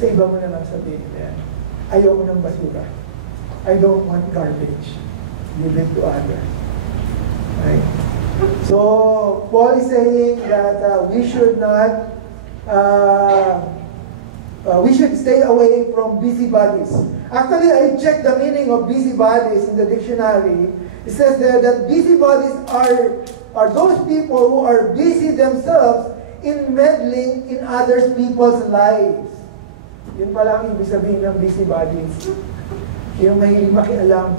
sa iba mo na lang sabihin yan. Ayoko ng basura. I don't want garbage. Give it to others. Right? So, Paul is saying that we should not, we should stay away from busybodies. Actually, I checked the meaning of busybodies in the dictionary. It says there that busybodies are those people who are busy themselves in meddling in other people's lives. Yun pala ang ibig sabihin ng busybodies. Yung mahilig makialam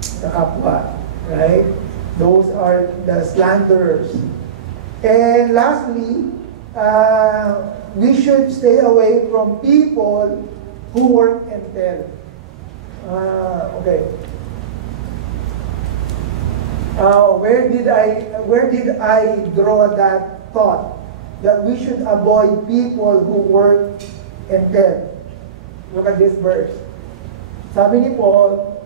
sa kapwa. Right? Those are the slanderers. And lastly, we should stay away from people who work and tell. Okay. Where did I draw that thought that we should avoid people who work and tell? Look at this verse. Sabi ni Paul,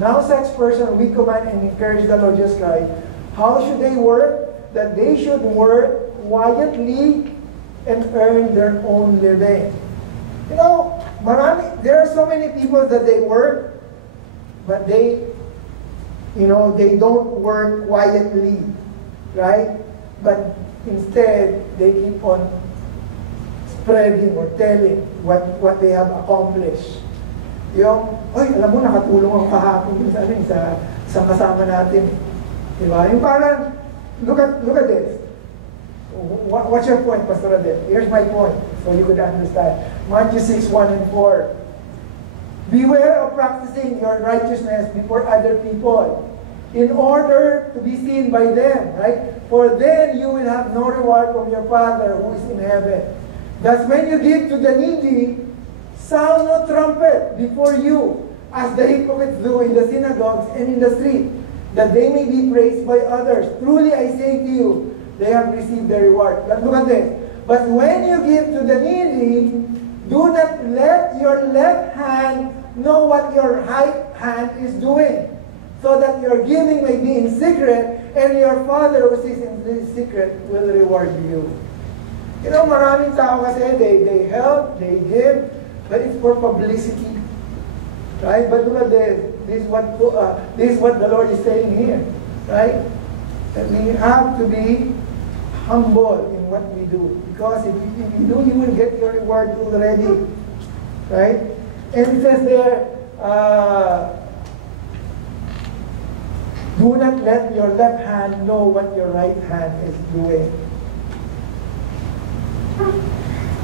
now such person we command and encourage the Lord Jesus Christ. How should they work? That they should work quietly and earn their own living. There are so many people that they work, but they don't work quietly, right? But instead, they keep on spreading or telling what they have accomplished. Alam mo, nakatulong ako kahapon sa kasama natin. Diba? Yung parang, look at this. What's your point, Pastor Adel? Here's my point, so you could understand. Matthew 6:1 and 4. Beware of practicing your righteousness before other people, in order to be seen by them, right? For then you will have no reward from your Father who is in heaven. Thus when you give to the needy, sound no trumpet before you, as the hypocrites do in the synagogues and in the street, that they may be praised by others. Truly I say to you, they have received their reward. But look at this. But when you give to the needy, do not let your left hand know what your right hand is doing, so that your giving may be in secret, and your Father who sees in secret will reward you. Maraming tao kasi, they help, they give, but it's for publicity. Right? But look at this. This is what the Lord is saying here. Right? That we have to be humble in what we do. Because if you do, you will get your reward already. Right? And it says there, do not let your left hand know what your right hand is doing.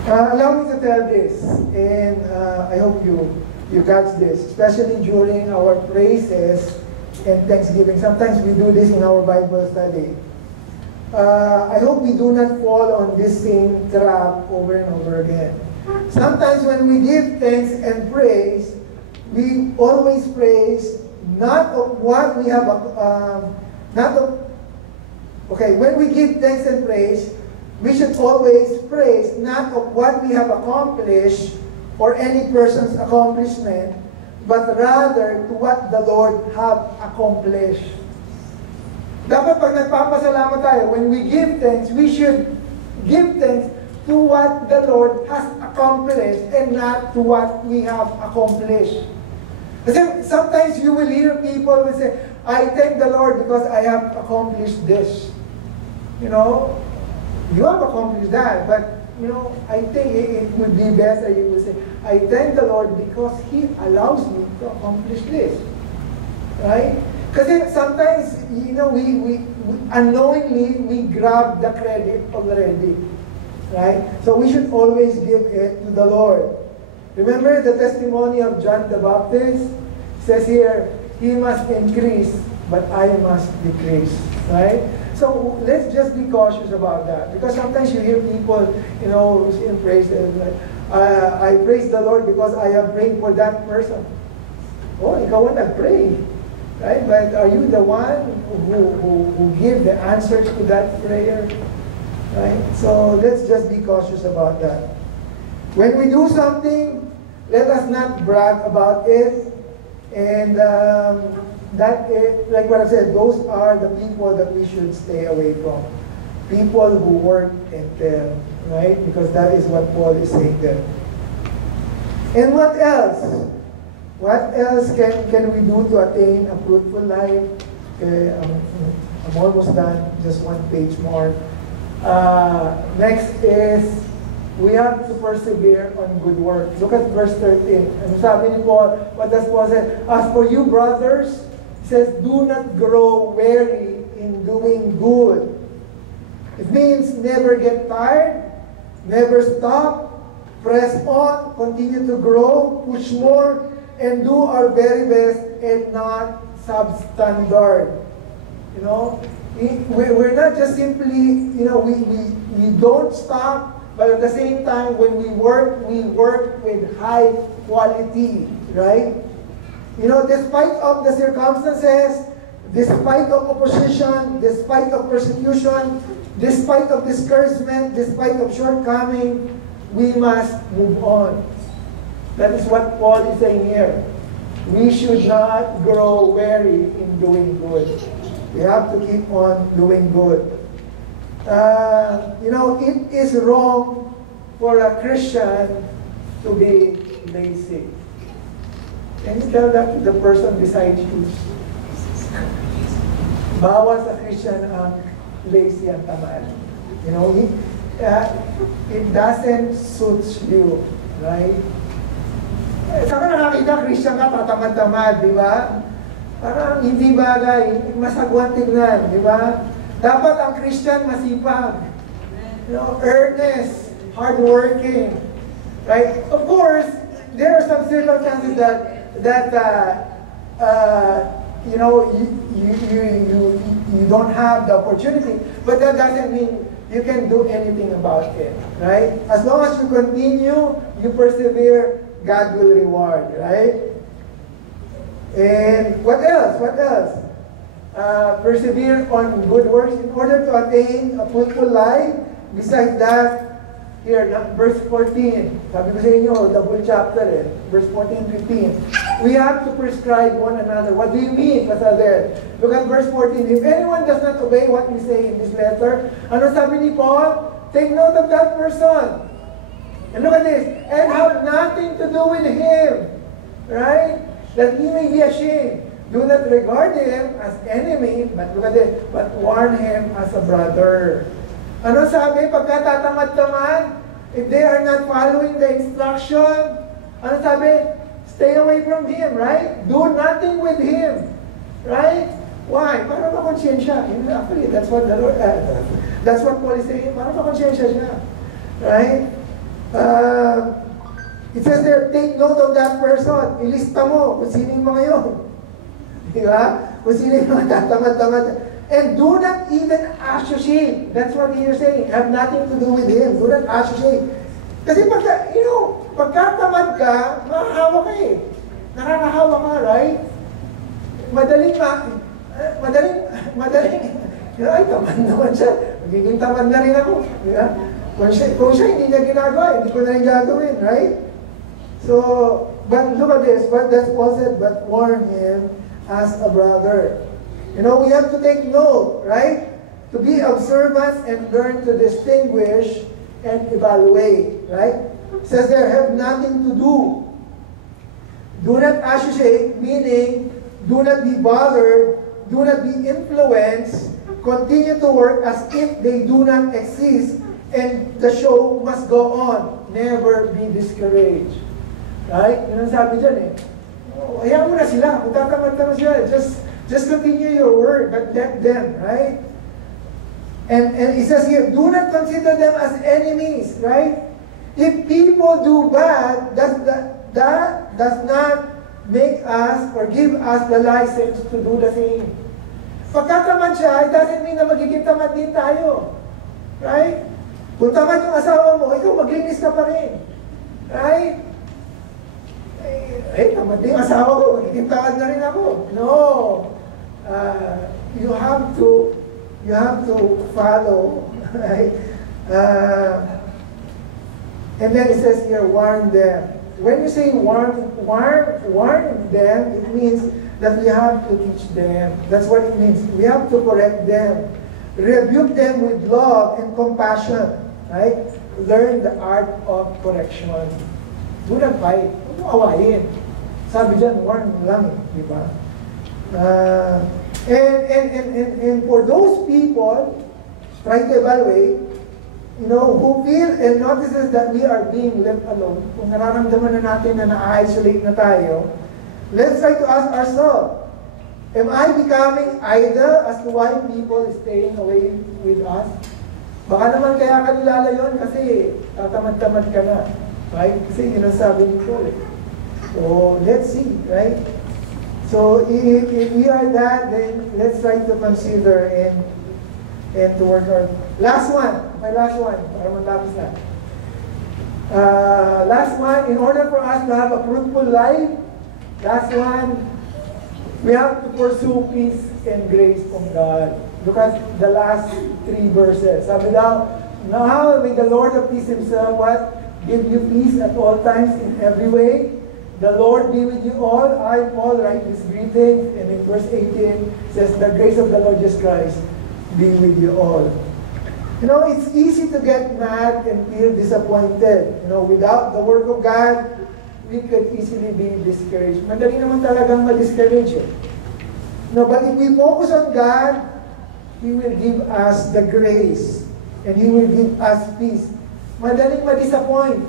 Allow me to tell this, and I hope you catch this, especially during our praises and thanksgiving. Sometimes we do this in our Bible study. I hope we do not fall on this same trap over and over again. Sometimes when we give thanks and praise, we always praise not of what we have, when we give thanks and praise, we should always praise not of what we have accomplished or any person's accomplishment, but rather to what the Lord have accomplished. Dapat pag nagpapasalamat tayo, when we give thanks, we should give thanks to what the Lord has accomplished and not to what we have accomplished. Kasi sometimes you will hear people will say, I thank the Lord because I have accomplished this. You know, you have accomplished that, but you know, I think it would be better you would say, I thank the Lord because He allows me to accomplish this. Right? Because sometimes, you know, we unknowingly, we grab the credit already. Right? So we should always give it to the Lord. Remember the testimony of John the Baptist? It says here, he must increase, but I must decrease. Right? So let's just be cautious about that. Because sometimes you hear people, you know, in praise, like, I praise the Lord because I have prayed for that person. Oh, ikaw ang nag-pray. Right? But are you the one who give the answers to that prayer? Right? So let's just be cautious about that. When we do something, let us not brag about it. And that is, like what I said, those are the people that we should stay away from. People who work and tell, right? Because that is what Paul is saying there. And what else? What else can we do to attain a fruitful life? Okay, I'm almost done. Just one page more. Next is, we have to persevere on good work. Look at verse 13. Ano sabi ni Paul? What does Paul say? As for you, brothers, he says, do not grow weary in doing good. It means never get tired, never stop, press on, continue to grow, push more, and do our very best and not substandard. You know, we're not just simply, you know, we don't stop, but at the same time, when we work with high quality, right? You know, despite of the circumstances, despite of opposition, despite of persecution, despite of discouragement, despite of shortcoming, we must move on. That is what Paul is saying here. We should not grow weary in doing good. We have to keep on doing good. You know, it is wrong for a Christian to be lazy. Can you tell that to the person beside you? Bawal sa Christian ang lazy ang tamad. You know, it doesn't suit you, right? Saka nakakita, Christian ka, tatamad-tamad, di ba? Parang hindi bagay, masagwan tignan, di ba? Dapat ang Christian masipag. You know, earnest, hardworking. Right? Of course, there are some circumstances that you know, you don't have the opportunity, but that doesn't mean you can do anything about it. Right? As long as you continue, you persevere, God will reward, right? And what else? What else? Persevere on good works in order to attain a fruitful life. Besides that, here, verse 14. Sabi ko sa inyo, the whole chapter eh. Verse 14, 15. We have to prescribe one another. What do you mean, Pastor there? Look at verse 14. If anyone does not obey what we say in this letter, ano sabi ni Paul? Take note of that person. And look at this. And have nothing to do with him. Right? That he may be ashamed. Do not regard him as enemy, but look at this, but warn him as a brother. Ano sabi? Pagkatatamad-tamad, if they are not following the instruction, ano sabi? Stay away from him, right? Do nothing with him. Right? Why? Para makonsensya. Actually, that's what the Lord, that's what Paul is saying. Para makonsensya siya. Right? It says there, take note of that person. Ilista mo kung sino yung mga yun. Di ba? Kung sino yung mga tatamad-tamad. And do not even associate. That's what you're saying. Have nothing to do with him. Do not associate. Kasi pagka, pagkatamad ka, makahawa ka eh. Nakakahawa ka, right? Madaling, ay, tamad naman siya. Magiging tamad na rin ako. Di ba? Kung siya hindi niya ginagawa, hindi ko na rin gagawin, right? So, but look at this, but that's Paul said, but warn him as a brother. We have to take note, right? To be observant and learn to distinguish and evaluate, right? It says there, have nothing to do. Do not associate, meaning, do not be bothered, do not be influenced, continue to work as if they do not exist, and the show must go on. Never be discouraged. Right? Yun ang sabi dyan eh. Hayaan mo na sila. Kung tatamad-tamad sila, just continue your work, but let them, right? And it says here, do not consider them as enemies, right? If people do bad, that does not make us or give us the license to do the same. Pagkatamad siya, it doesn't mean na magiging tamad din tayo. Right? Kung tamad yung asawa mo, ikaw maglinis ka pa rin. Right? Tamad din yung asawa ko, magiging tamad na rin ako. No. You have to follow. Right? And then it says here, warn them. When you say warn them, it means that we have to teach them. That's what it means. We have to correct them. Rebuke them with love and compassion. Right? Learn the art of correction. Do not fight. Huwag mo awayin. Sabi dyan, warn mo lang. Di ba? And for those people, try to evaluate, who feel and notices that we are being left alone, kung nararamdaman na natin na na-isolate na tayo, let's try to ask ourselves, am I becoming idle as to why people is staying away with us? Baka naman kaya ka nilalayon kasi tatamad-tamad ka na. Right? Kasi yun ang sabi ni Paul. So, let's see, right? So, if we are that, then let's try to consider and to work hard. Last one, my last one, para matapos na. Last one, in order for us to have a fruitful life, last one, we have to pursue peace and grace from God. Look at the last 3 verses. Sabi daw, now may the Lord of peace himself, what? Give you peace at all times in every way. The Lord be with you all. I, Paul, write this greeting. And in verse 18, says, the grace of the Lord Jesus Christ be with you all. It's easy to get mad and feel disappointed. Without the work of God, we could easily be discouraged. Madali naman talagang ma-discourage. But if we focus on God, He will give us the grace. And He will give us peace. Madaling ma-disappoint.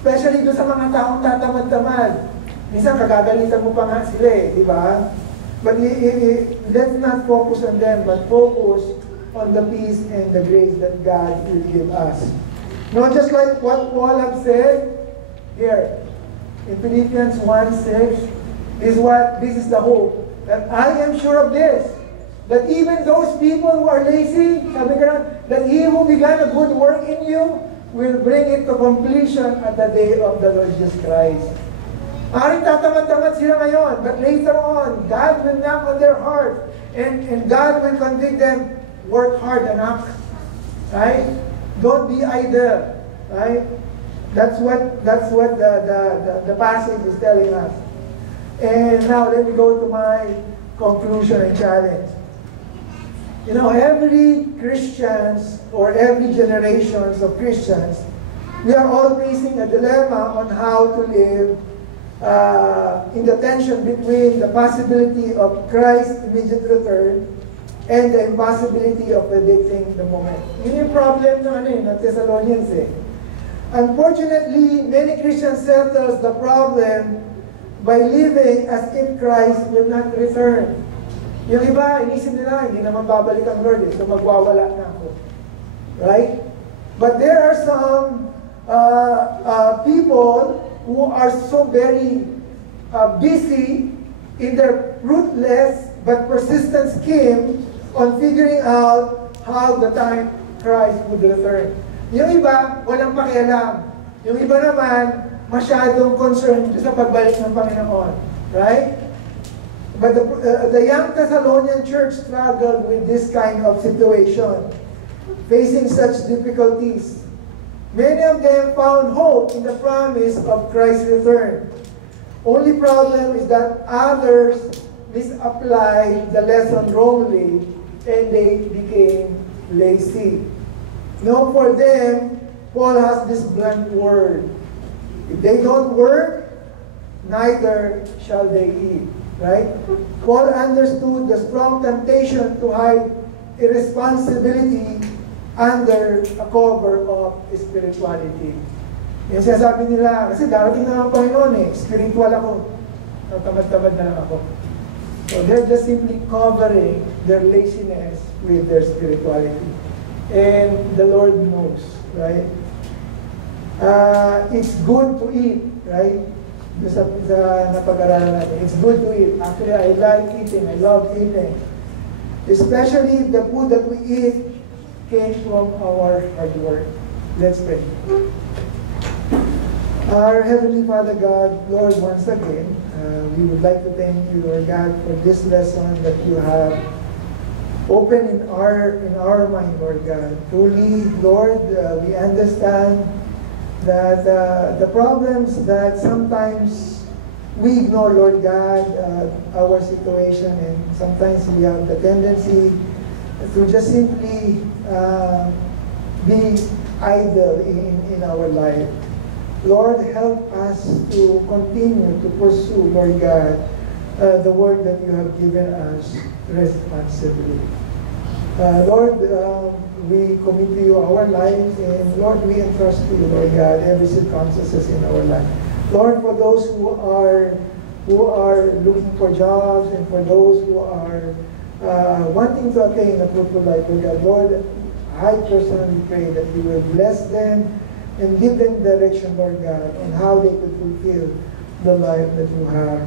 Especially doon sa mga taong tatamad-tamad. Minsan kagagalitan mo pa nga sila di ba? But let's not focus on them, but focus on the peace and the grace that God will give us. Just like what Paul have said here in Philippians 1:6, this is the hope, that I am sure of this, that even those people who are lazy, sabi ka that He who began a good work in you will bring it to completion at the day of the Lord Jesus Christ. Aring tatamad-tamad sila ngayon, but later on, God will knock on their heart, and God will convict them, work hard enough. Right? Don't be idle. Right? That's what the passage is telling us. And now let me go to my conclusion and challenge. Every Christians or every generations of Christians, we are all facing a dilemma on how to live in the tension between the possibility of Christ's immediate return and the impossibility of predicting the moment. Yun yung problem ng Thessalonians Unfortunately, many Christians settle the problem by living as if Christ will not return. Yung iba, inisip nila, hindi naman babalik ang Lord so magwawala na ako. Right? But there are some people who are so very busy in their ruthless but persistent scheme on figuring out how the time Christ would return. Yung iba, walang pakialam. Yung iba naman, masyadong concerned sa pagbalik ng Panginoon. Right? But the young Thessalonian church struggled with this kind of situation, facing such difficulties. Many of them found hope in the promise of Christ's return. Only problem is that others misapplied the lesson wrongly and they became lazy. No, for them, Paul has this blunt word. If they don't work, neither shall they eat. Right? Paul understood the strong temptation to hide irresponsibility under a cover of spirituality. Yung sinasabi nila, kasi darating na ang Panginoon spiritual ako. Tamad-tamad na lang ako. So they're just simply covering their laziness with their spirituality. And the Lord knows, right? It's good to eat, right? Sa napag-aralan natin. It's good to eat. Actually, I like eating. I love eating. Especially if the food that we eat came from our hard work. Let's pray. Our Heavenly Father God, Lord, once again, we would like to thank you, Lord God, for this lesson that you have opened in our mind, Lord God. Truly, Lord, we understand that the problems that sometimes we ignore, Lord God, our situation, and sometimes we have the tendency to just simply be idle in our life. Lord, help us to continue to pursue, Lord God, the work that you have given us responsibly. Lord, we commit to you our lives, and Lord, we entrust to you, Lord God, every circumstances in our life. Lord, for those who are looking for jobs, and for those who are wanting to attain a fruitful life, Lord God, Lord, I personally pray that you will bless them and give them direction, Lord God, on how they could fulfill the life that you have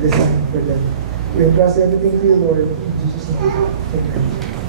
designed for them. We entrust everything to you, Lord. In Jesus' name, amen.